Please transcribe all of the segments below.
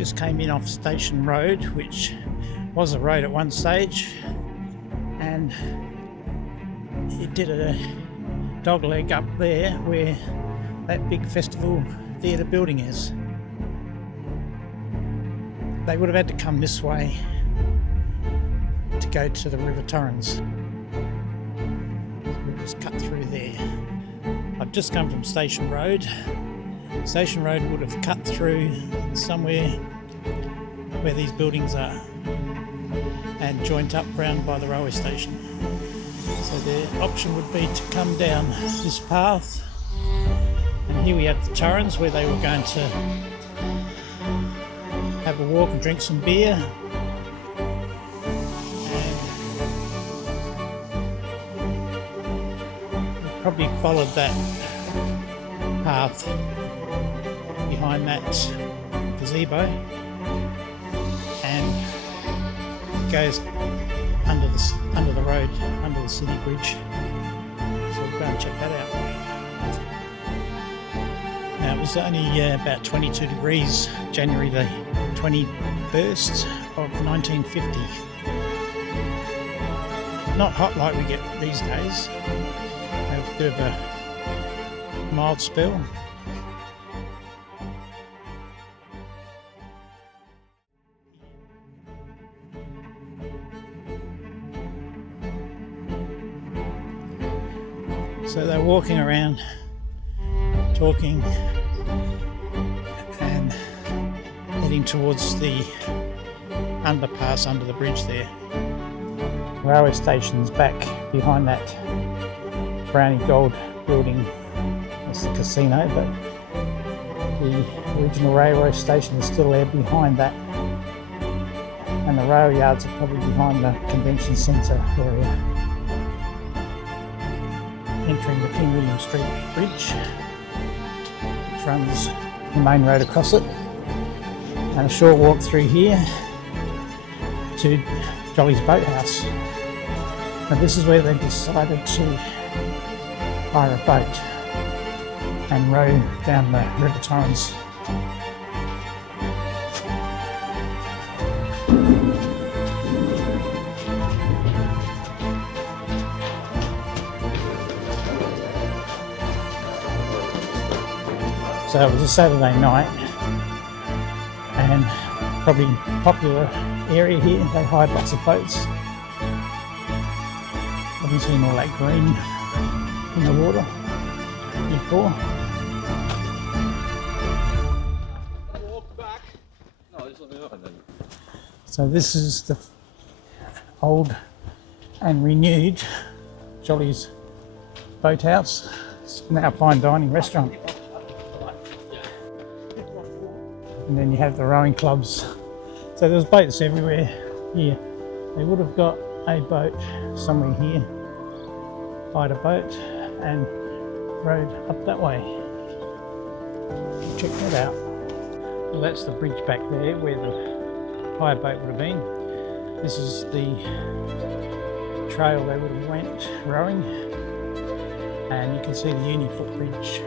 just came in off Station Road, which was a road at one stage, and it did a dog leg up there where that big festival theatre building is. They would have had to come this way to go to the River Torrens. We'll just cut through there. I've just come from Station Road. Station Road would have cut through somewhere where these buildings are and joined up round by the railway station. So the option would be to come down this path, and here we have the Torrens where they were going to have a walk and drink some beer. And we probably followed that path behind that gazebo, and it goes under the road, under the city bridge. So we'll go and check that out. Now, it was only about 22 degrees, January the 21st of 1950. Not hot like we get these days. We have a bit of a mild spell. So they're walking around, talking and heading towards the underpass under the bridge there. Railway station's back behind that brownie gold building. That's the casino, but the original railway station is still there behind that. And the rail yards are probably behind the convention centre area. Entering the King William Street Bridge, which runs the main road across it, and a short walk through here to Jolly's Boathouse. And this is where they decided to hire a boat and row down the River Torrens. So it was a Saturday night, and probably a popular area here. They hired lots of boats. Haven't seen all that green in the water before. So this is the old and renewed Jolly's Boathouse. It's now a fine dining restaurant. And then you have the rowing clubs. So there's boats everywhere here. They would have got a boat somewhere here, hired a boat and rowed up that way. Check that out. Well, that's the bridge back there where the hire boat would have been. This is the trail they would have went rowing, and you can see the Uni footbridge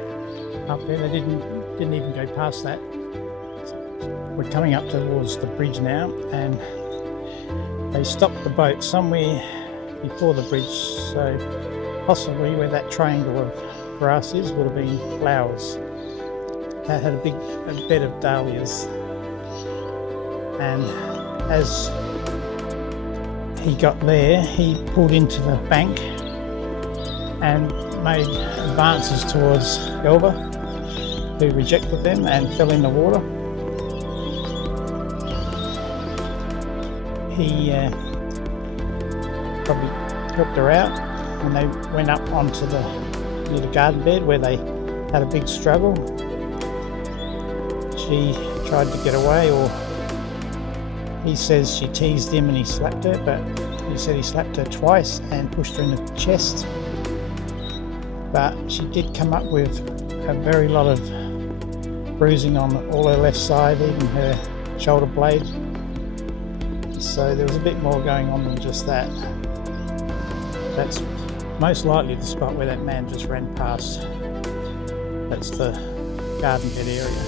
up there. They didn't even go past that. We're coming up towards the bridge now, and they stopped the boat somewhere before the bridge, so possibly where that triangle of grass is would have been flowers. That had a bed of dahlias, and as he got there, he pulled into the bank and made advances towards Elva, who rejected them and fell in the water. He probably helped her out, and they went up onto near the garden bed where they had a big struggle. She tried to get away, or he says she teased him and he slapped her, but he said he slapped her twice and pushed her in the chest. But she did come up with a very lot of bruising on all her left side, even her shoulder blade. So there was a bit more going on than just that. That's most likely the spot where that man just ran past. That's the garden bed area.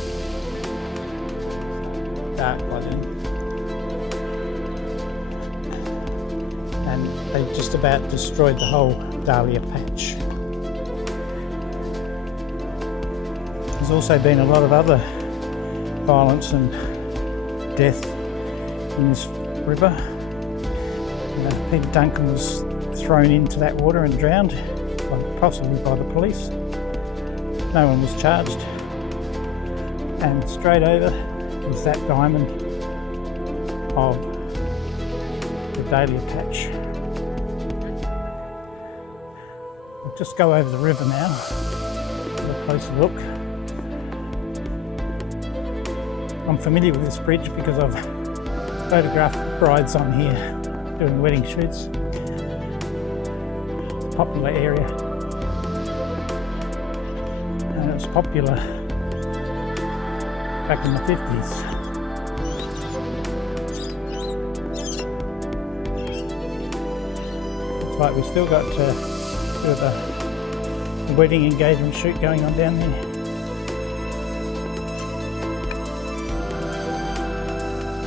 dark by then. And they just about destroyed the whole dahlia patch. There's also been a lot of other violence and death in this river. Peter Duncan was thrown into that water and drowned, possibly by the police. No one was charged. And straight over is that diamond of the dahlia patch. We'll just go over the river now, have a closer look. I'm familiar with this bridge because I've photographed brides on here doing wedding shoots. Popular area, and it was popular back in the 50s. Looks like we've still got the wedding engagement shoot going on down there.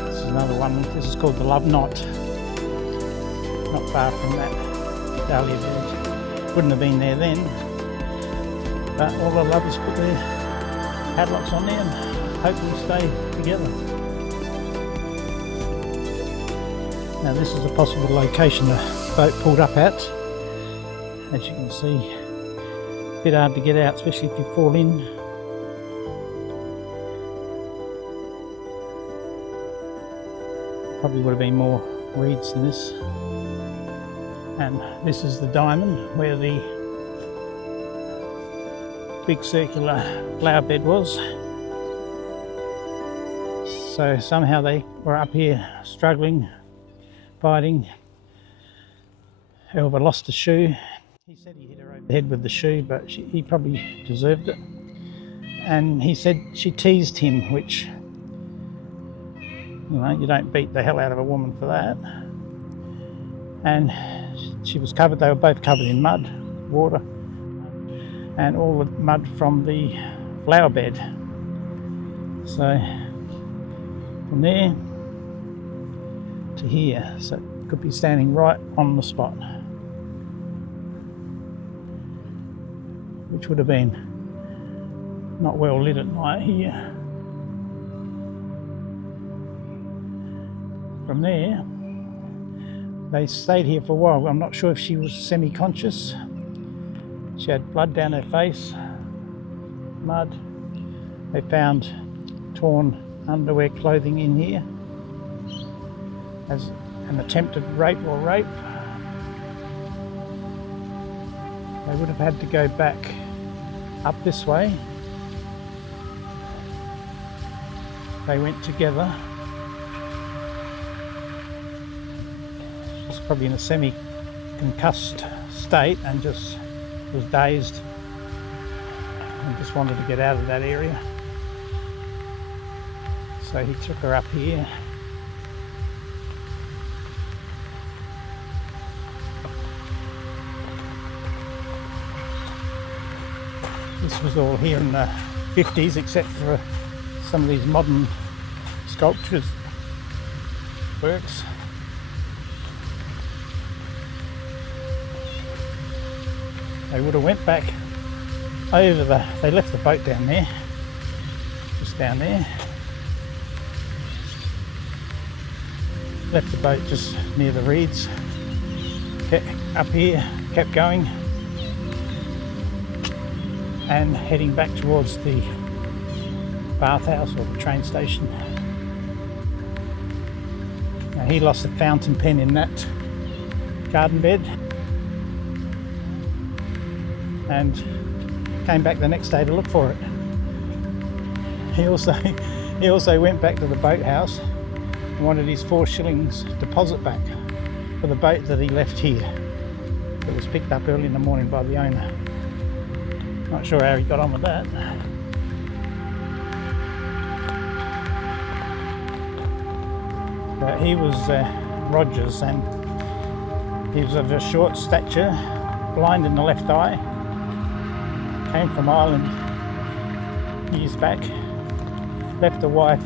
This is another one. This is called the Love Knot. Not far from that dahlia bed. Wouldn't have been there then, but all the lovers put their padlocks on there and hopefully stay together. Now this is a possible location the boat pulled up at. As you can see, a bit hard to get out, especially if you fall in. Probably would have been more reeds than this. And this is the diamond where the big circular flower bed was. So somehow they were up here struggling, fighting. Elva lost a shoe. He said he hit her over the head with the shoe, but he probably deserved it. And he said she teased him, which, you know, you don't beat the hell out of a woman for that. And she was covered, they were both covered in mud, water, and all the mud from the flower bed. So from there to here, so it could be standing right on the spot, which would have been not well lit at night here. From there, they stayed here for a while. I'm not sure if she was semi-conscious. She had blood down her face, mud. They found torn underwear, clothing in here as an attempted rape or rape. They would have had to go back up this way. They went together. Probably in a semi-concussed state and just was dazed and just wanted to get out of that area. So he took her up here. This was all here in the 50s except for some of these modern sculptures works. They would have went back over they left the boat down there, just down there. Left the boat just near the reeds, kept up here, kept going, and heading back towards the bathhouse or the train station. Now he lost a fountain pen in that garden bed, and came back the next day to look for it. He also went back to the boathouse and wanted his 4 shillings deposit back for the boat that he left here. It was picked up early in the morning by the owner. Not sure how he got on with that. But he was Rogers, and he was of a short stature, blind in the left eye. Came from Ireland years back, left a wife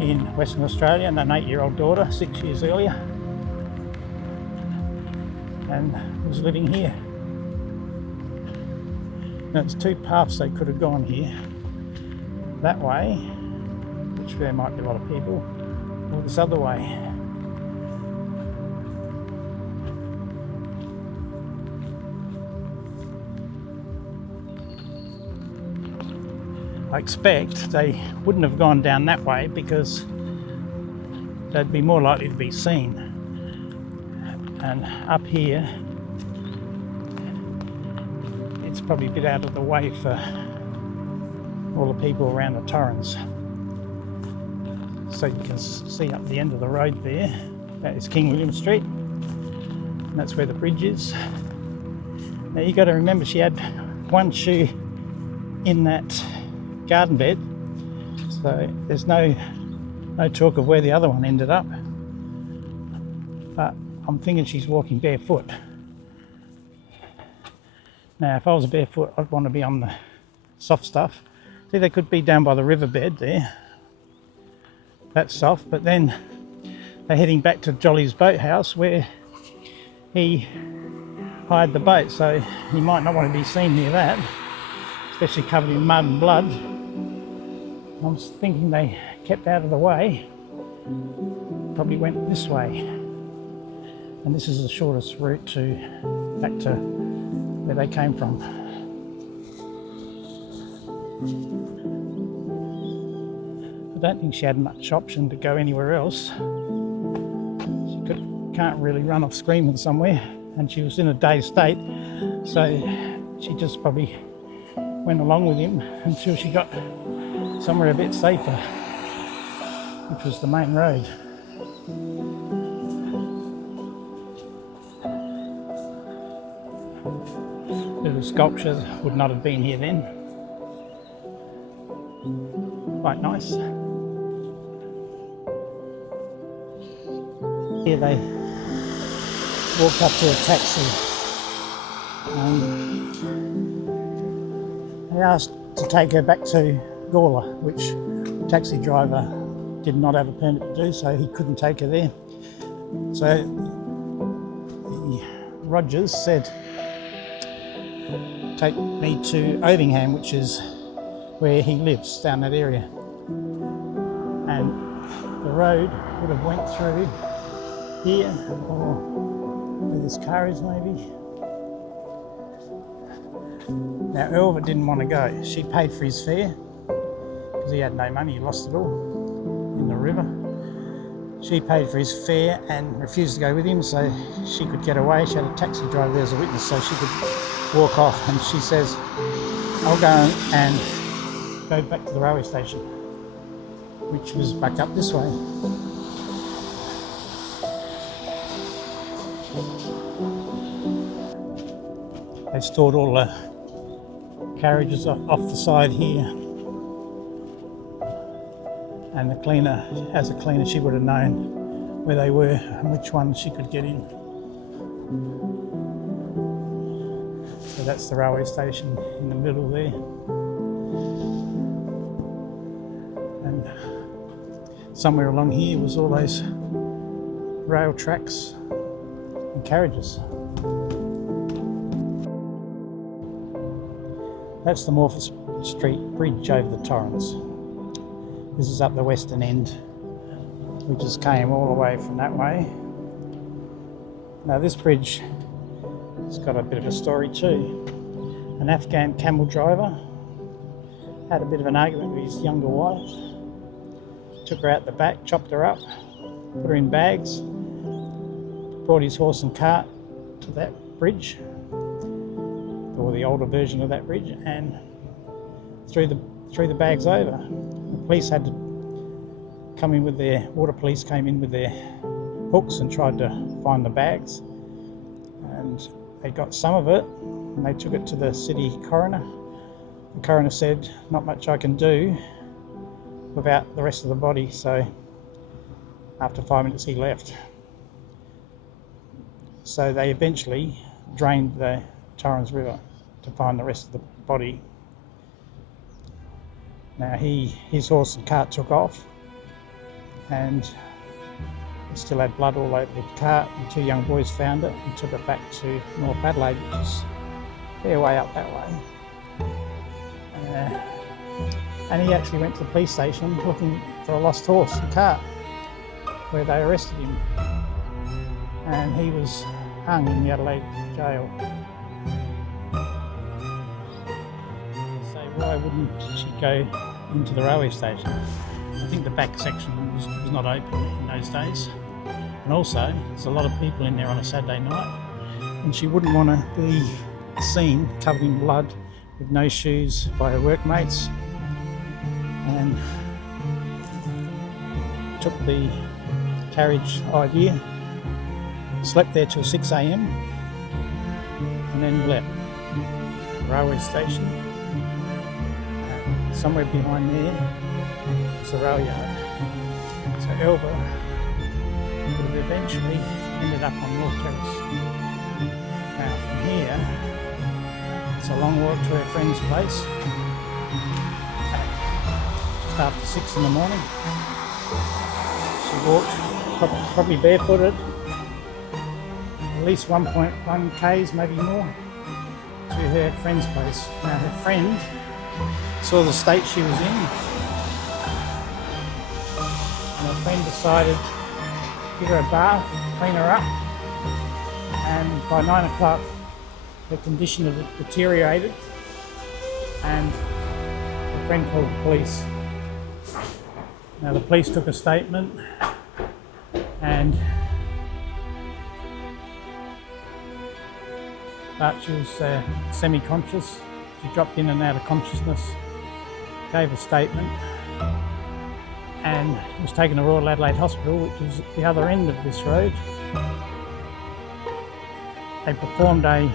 in Western Australia and an 8-year-old daughter 6 years earlier, and was living here. Now there's two paths they could have gone here, that way, which there might be a lot of people, or this other way. I expect they wouldn't have gone down that way because they'd be more likely to be seen. And up here, it's probably a bit out of the way for all the people around the Torrens. So you can see up the end of the road there, that is King William Street, and that's where the bridge is. Now you got to remember, she had one shoe in that garden bed, so there's no talk of where the other one ended up, but I'm thinking she's walking barefoot. Now if I was barefoot, I'd want to be on the soft stuff. See, they could be down by the riverbed there, that's soft, but then they're heading back to Jolly's boathouse where he hired the boat, so he might not want to be seen near that, especially covered in mud and blood. I was thinking they kept out of the way, probably went this way, and this is the shortest route back to where they came from. I don't think she had much option to go anywhere else. She can't really run off screaming somewhere, and she was in a dazed state, so she just probably went along with him until she got somewhere a bit safer, which was the main road. Little sculpture would not have been here then. Quite nice. Here they walked up to a taxi. They asked to take her back to Gawler, which the taxi driver did not have a permit to do, so he couldn't take her there. So Rogers said, take me to Ovingham, which is where he lives, down that area. And the road would have went through here, or where this car is maybe. Now Elva didn't want to go. She paid for his fare because he had no money, he lost it all in the river. She paid for his fare and refused to go with him so she could get away. She had a taxi driver there as a witness so she could walk off, and she says, I'll go and go back to the railway station, which was back up this way. They stored all the carriages off the side here, and the cleaner, as a cleaner, she would have known where they were and which one she could get in. So that's the railway station in the middle there, and somewhere along here was all those rail tracks and carriages. That's the Morphett Street Bridge over the Torrens. This is up the western end. We just came all the way from that way. Now this bridge has got a bit of a story too. An Afghan camel driver had a bit of an argument with his younger wife, took her out the back, chopped her up, put her in bags, brought his horse and cart to that bridge, or the older version of that bridge, and threw the bags over. The police had to come in with their, water police came in with their hooks and tried to find the bags, and they got some of it and they took it to the city coroner. The coroner said, not much I can do without the rest of the body, so after 5 minutes he left. So they eventually drained the Torrens River to find the rest of the body. Now his horse and cart took off, and it still had blood all over the car. The two young boys found it and took it back to North Adelaide, which is a fair way up that way. And he actually went to the police station looking for a lost horse, a cart, where they arrested him. And he was hung in the Adelaide jail. So why wouldn't she go into the railway station? I think the back section was not open in those days. And also, there's a lot of people in there on a Saturday night, and she wouldn't want to be seen covered in blood with no shoes by her workmates, and took the carriage idea, slept there till 6 a.m. and then left the railway station. Somewhere behind there is the rail yard. So Elva would have eventually ended up on North Terrace. Now from here, it's a long walk to her friend's place. Just after 6 in the morning. She walked, probably barefooted, at least 1.1 k's, maybe more, to her friend's place. Now her friend saw the state she was in, and her friend decided to give her a bath, clean her up, and by 9 o'clock her condition had deteriorated, and her friend called the police. Now the police took a statement, and but she was semi-conscious. She dropped in and out of consciousness, gave a statement, and was taken to Royal Adelaide Hospital, which is at the other end of this road. They performed a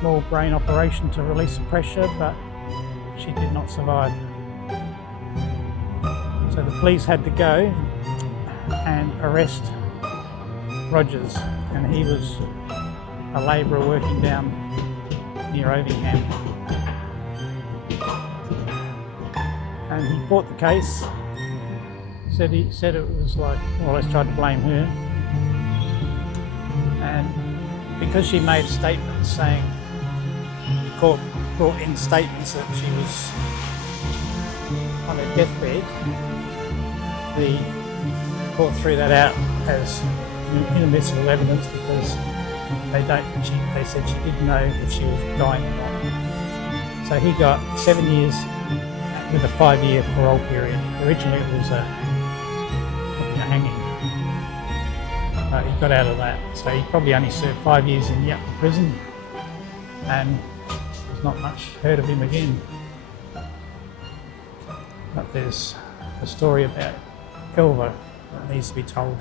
small brain operation to release the pressure, but she did not survive. So the police had to go and arrest Rogers, and he was a labourer working down near Ovingham. And he fought the case, said it was like, well, let's try to blame her. And because she made statements saying, the court brought in statements that she was on her deathbed, the court threw that out as inadmissible evidence because they said she didn't know if she was dying or not. So he got 7 years with a 5-year parole period. Originally it was a hanging. He got out of that, so he probably only served 5 years in UUpbeat prison, and there's not much heard of him again. But there's a story about Elva that needs to be told.